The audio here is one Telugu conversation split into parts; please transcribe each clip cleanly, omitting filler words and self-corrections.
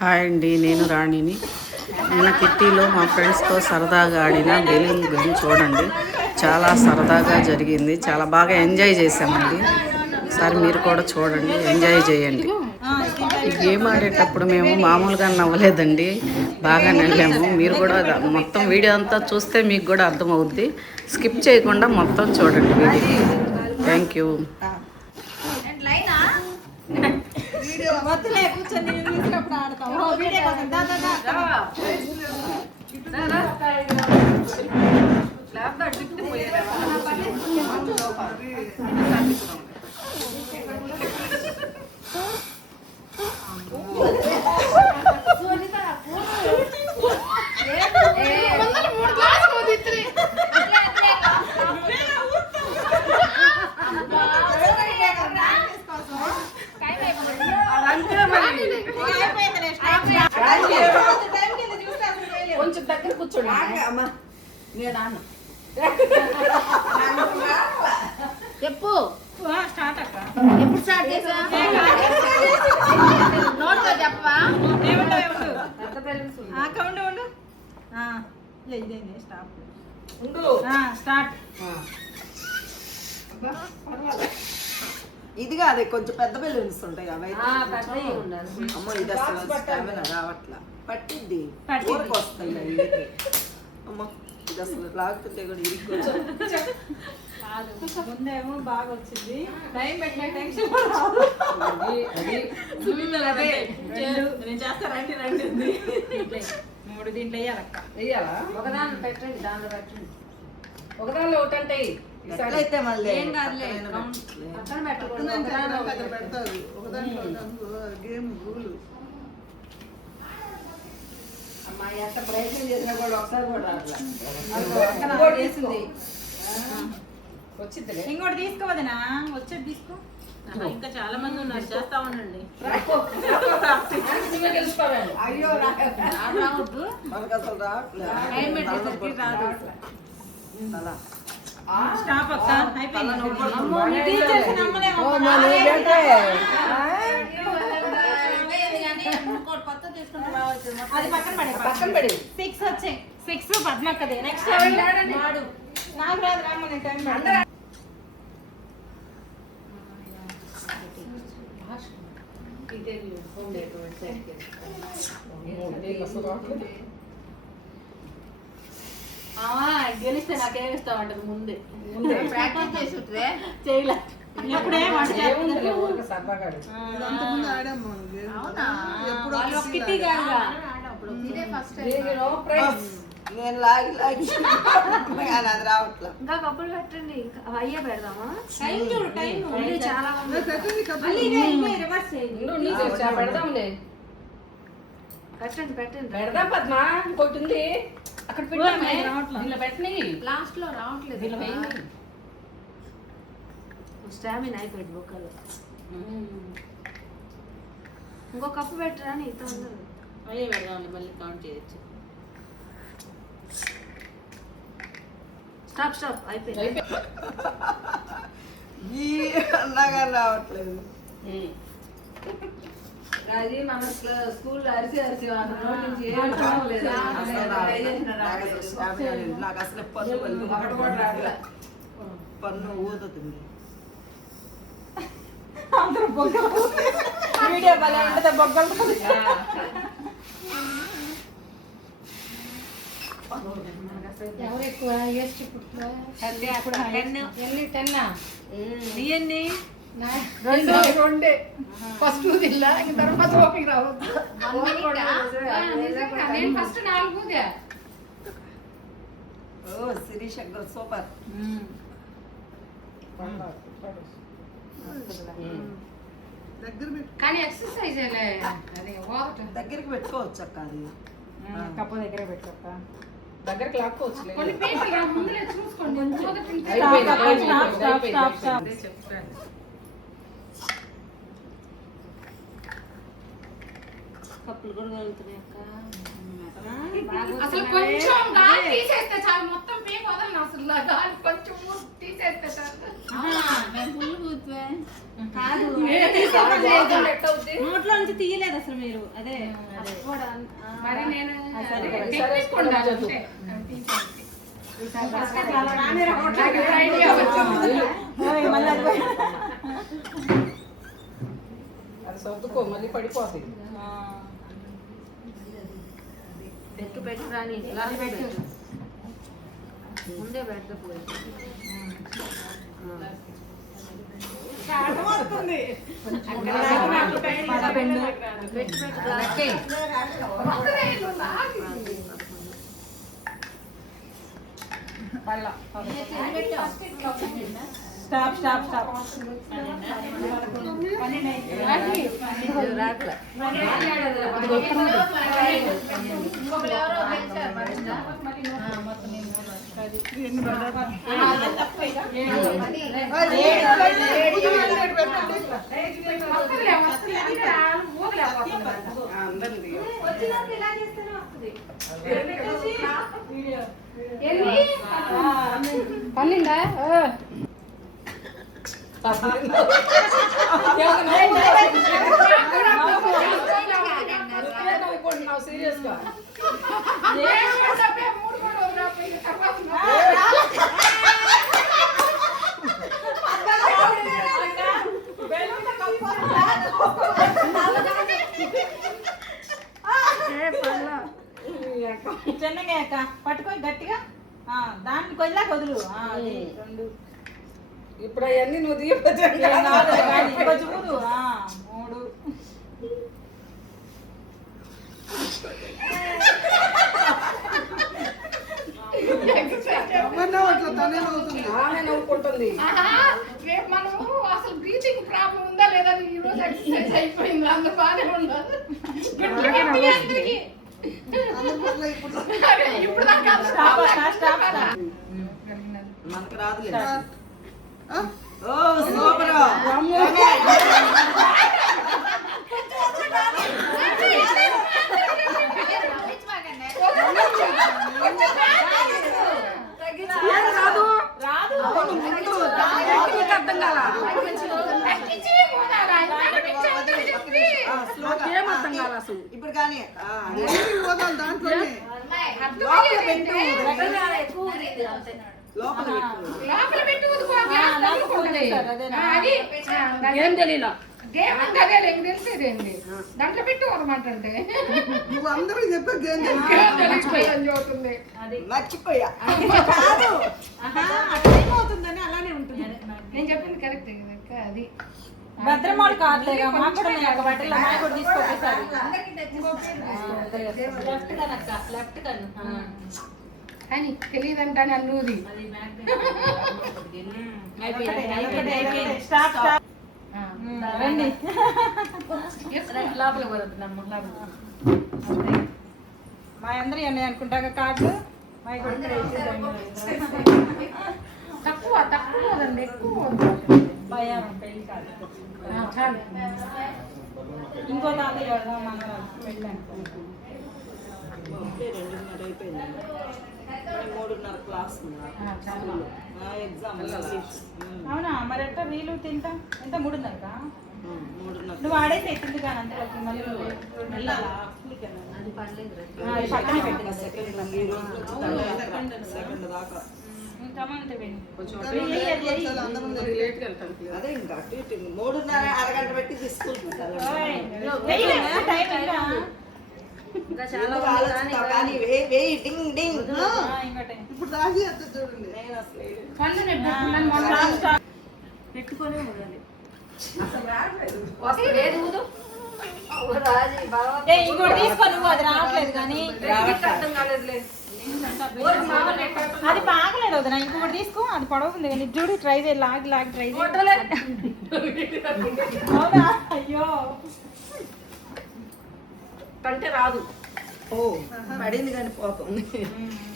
హాయ్ అండి, నేను రాణిని. నిన్న కిట్టీలో మా ఫ్రెండ్స్తో సరదాగా ఆడిన బెలూన్ గేమ్ చూడండి. చాలా సరదాగా జరిగింది, చాలా బాగా ఎంజాయ్ చేసామండి. ఒకసారి మీరు కూడా చూడండి, ఎంజాయ్ చేయండి. ఈ గేమ్ ఆడేటప్పుడు మేము మామూలుగా నవ్వలేదండి, బాగా నవ్వాము. మీరు కూడా మొత్తం వీడియో అంతా చూస్తే మీకు కూడా అర్థమవుద్ది. స్కిప్ చేయకుండా మొత్తం చూడండి వీడియో. Thank you. కొంచెం దగ్గర కూర్చోండి అమ్మా. చెప్పు స్టార్ట్ అక్క. ఎప్పుడు స్టార్ట్ చేసా నోట్తో చెప్పవా? ఇది కాదు, కొంచెం పెద్ద బెలూన్స్ ఉంటాయి అవి. అమ్మ ఇది అసలు స్టామినా రావట్లా. పట్టిద్ది ఊరికి వస్తాయి అమ్మ. ఇది అసలు లాగుతుంటే కూడా ఇరుక్కొచ్చు. ముందేమో బాగా వచ్చింది. టైం పెట్టిన టెన్షన్ నేను చేస్తా. రండి రండి ఉంది 3 దీంట్లో వేయాలక్క. వెయ్యాలా? ఒకదాన్ని పెట్టండి, దాంట్లో పెట్టండి. ఒకదానిలో ఒకటంటే అయితే మళ్ళీ ఏం కాదులే, పక్కన పెట్టకూడదు. అమ్మా ఎంత ప్రయత్నం చేసినా కూడా ఒకసారి కూడా వేసింది వచ్చింది. ఇంకోటి తీసుకోవదనా? వచ్చేది తీసుకో. ఇంకా చాలా మంది ఉన్నారు, చేస్తా ఉండండి. అయ్యో రావద్దు, మనకు అసలు టైం పెట్టేసరికి రాదు. అలా స్టాప్ అక్క. అయిపోయింది. అది పక్కన పడే. పక్కన పడి 6 వచ్చాయి. 6 పద్మక్కదే. నెక్స్ట్ నాకు రాదు రామ్మ. నేను టైం పెడతా. గెలిస్తే నాకేమిస్తామంటది ముందే ప్రాక్టీస్ చేసి ఉంటే చేయలే. ఎప్పుడే వంట చేస్తుంది. కిట్టి కాదుగా, ఇదే ఫస్ట్ నేను లాగి లాగి అది రావట్లా. ఇంకా కప్పులు పెట్టండి. అయ్యే పెడదామా? టైం చూడు, టైం చాలా రివర్స్ పెడదాంలే. పెట్టండి పెట్టండి. పెడదాం పద్మ. ఇంకోటి ఉంది అక్కడ పెట్టని. లాస్ట్ లో రావట్లేదు. స్టామినా అయిపోయింది బొక్కలు. ఇంకో కప్పు పెట్టరా? నీతో ఉండదు. అయ్యే పెడదాం, మళ్ళీ కౌంట్ చేయొచ్చు. స్టాప్ అయిపోయింది. అన్నాగా రావట్లేదు. అది మన స్కూల్లో అరిసి అరిసి నాకు అసలు పన్ను ఊదుతుంది. అందరూ బొగ్గలు వీడియో భలే ఉంటుంది. బొగ్గలు ఎవరు ఎక్కువ ఎన్ని? రెండే ఫస్ట్ దిల్లా, ఇంక తర్వాత ఓపిక రావద్దు. నేను ఫస్ట్ 4 ఓ శిరీష్ అక్కడ సూపర్. కానీ ఎక్సర్సైజ్ దగ్గరికి పెట్టుకోవచ్చు అక్క. అది కప్పు దగ్గర పెట్టుకోక్క. దగ్గరికి లాక్కోవచ్చు. కొన్ని పేపర్లు ముందులే చూసుకోండి. కప్పులు కూడా కలుగుతున్నాయి అక్క. అసలు కొంచెం గాలి తీసేస్తే చాలు, మొత్తం పేపర్ వదలను. అసలు గాలి కొంచెం తీసేస్తే చాలు. మేము ఫుల్ కూర్చోే కాదు నోట్లో నుంచి తీయలేదు అసలు మీరు అదే మరి నేను సరే టెక్నిక్ ఉండాలి అంతే. అది సర్దుకో మళ్ళీ పడిపోతుంది. పెట్టు పెట్టు రాని ముందే పెట్టకపోయి స్టాప్ స్టాప్ స్టాప్ పన్నెండా సీరియస్ గా చిన్నగా అక్క పట్టుకో గట్టిగా దాన్ని కొద్దిలా వదులు అది రెండు ఇప్పుడు అవన్నీ నువ్వు తీయపోతే కొంచెం ఊదు. మూడు ఆమె నవ్వుకుంటుంది. రేపు మనము అసలు బ్రీతింగ్ ప్రాబ్లం ఉందా లేదా ఈ రోజు ఎక్సర్సైజ్ అయిపోయింది అందరూ బాగానే ఉన్నారు ఇప్పుడు దాకా మనకు రాదులే. ఓ సూపర్. ఇప్పుడు కానీ లోపల పెట్టి ఏం తెలియదు అదే లేక తెలిసేదేంటి దాంట్లో పెట్టి వదమాట అంటే నువ్వు అందరూ చెప్పే చదువుతుంది మర్చిపోయా. అవుతుందని అలానే ఉంటుంది. నేను చెప్పింది కరెక్ట్ అది భద్రమాలు కావట్లేగా మాకు కూడా నేను ఒక బట్టలు మా కూడా తీసుకొచ్చేసారి లెఫ్ట్ కన్ను అని తెలియదంటాను అన్నూది స్టాప్ స్టాప్ రండి లోపల పోతున్నాము మా అందరూ ఉన్నాయి అనుకుంటాక కార్డు మా తక్కువ తక్కువ కదండి ఎక్కువ భయారం పెళ్లి కార్డు చాలు ఇంకో తాతయ్య పెడదాం మన వెళ్ళాను 2:30 అయిపోయింది. 3:30 క్లాస్ ఎగ్జామ్. అవునా మరి ఎట్లా వీలు తింటా ఎంత 3:30కా 3:30. నువ్వు ఆడేసి తింది కానీ అందులోకి మళ్ళీ వెళ్ళాలా పక్కనే పెట్టింది సెకండ్ దాకా అదే ఇంకా అటు ఇటు 3:30 అరగంట పెట్టి తీసుకుంటాను. కానీ వేయి డింగ్ డింగ్. ఇప్పుడు దాగి చూడండి. నేను అసలు పెట్టుకొని ఉండాలి ఇంకోటి తీసుకో నువ్వు అది రావట్లేదు కానీ అది బాగలేదు వదిన ఇంకొకటి తీసుకో అది పొడవుంది కానీ చూడు ట్రై చేయి లాగి లాగి ట్రై చేయి అవునా అయ్యో కంటే రాదు. ఓ పడింది కానీ పోతుంది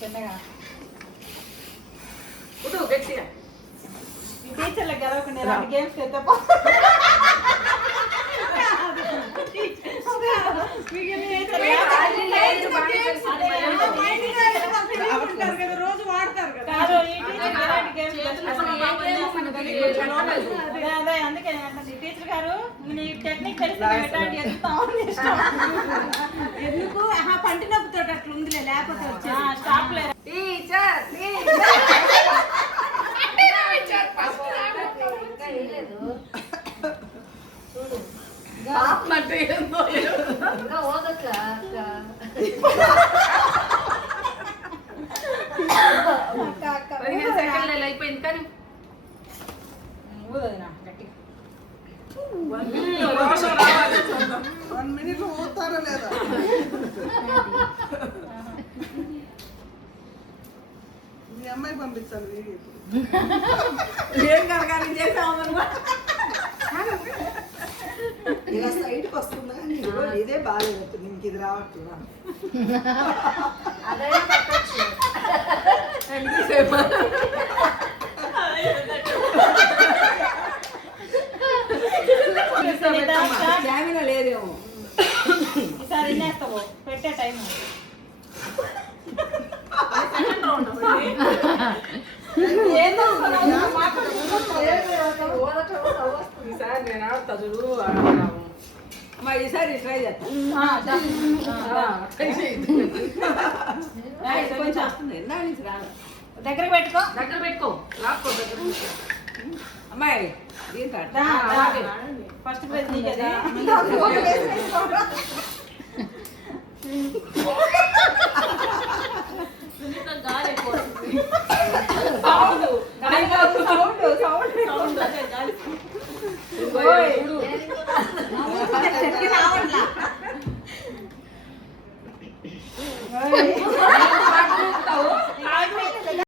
చిన్నగా గట్టిగా. ఈ టీచర్లకు గెలవకుండా ఇలాంటి గేమ్స్ అయితే రోజు వాడతారు కదా అదే అందుకే నీకు తెలుసు ఎట్లాంటి ఎందుకు పంటి నొప్పితో అట్లా ఉందిలే లేకపోతే వచ్చా స్టాప్ లేదు టీచర్ అయిపోయింది కానీ ఊతారో లేదా మీ అమ్మాయి పంపించాలి వీడియో ఏం కరగాలి చేసామని ఇలా సైడ్కి వస్తుందా కానీ ఇదే బాగాలేదు నీకు ఇది రావట్లేదా అదైనా పట్టొచ్చు క్యామెరా లేదేమో ఈసారి ఎన్నేస్తావు పెట్టే టైం ఈసారి నేను ఆడతా చూడు అమ్మా ఈసారి ట్రై చేస్తా కొంచెం వస్తుంది ఎందా నుంచి రాను దగ్గర పెట్టుకో లాక్కో దగ్గర అమ్మాయి దీంతో ఫస్ట్ ప్రైజ్ నీకు కదా గాలి ఎక్కువ